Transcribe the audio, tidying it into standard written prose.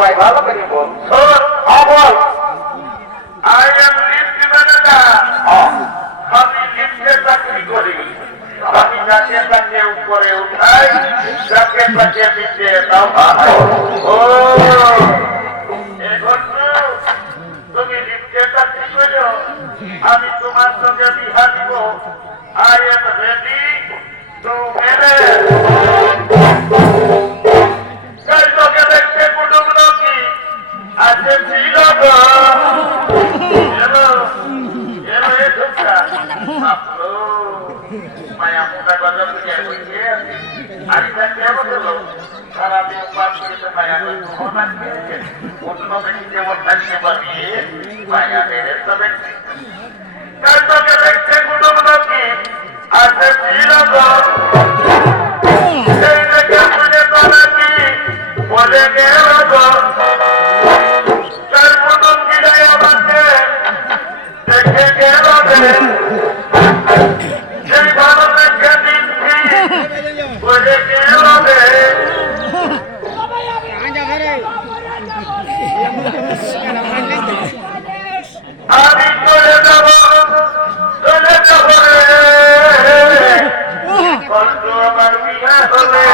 ভাই ভালো করে বল। বল। I am lift manager. আমি লিফটে চাকরি করি। আমি যাকে তাকে উপরে উঠাই, যাকে তাকে নিচে নামাই। ও এখন তুমি লিফটে চাকরি করো, আমি তোমার সঙ্গে বিহা দিব। I am ready to marry. এই তোকে দেখতে কুটুম নাকি আছে ছিল গো। এলো এলো এ ঢুকা বাপলো মায়া মোটা কথা বুঝে বুঝে আরিটা কেমন হলো সারা দিন পাস করেছে মায়া কখন আসবে অন্য ব্যক্তি যেমন থাকতে পারবি মায়া মেরে তবে কাল তোকে দেখতে কুটুম নাকি আছে ছিল গো। এই দেখে শুনে তো নাকি বলে গেল গো। কাল কুটুম গিরাই আমাকে দেখে গেল রে। সেই ভালো দেখে দিচ্ছি বলে গেল রে। আমি চলে যাব রে। বন্ধু আমার বিয়ে হবে।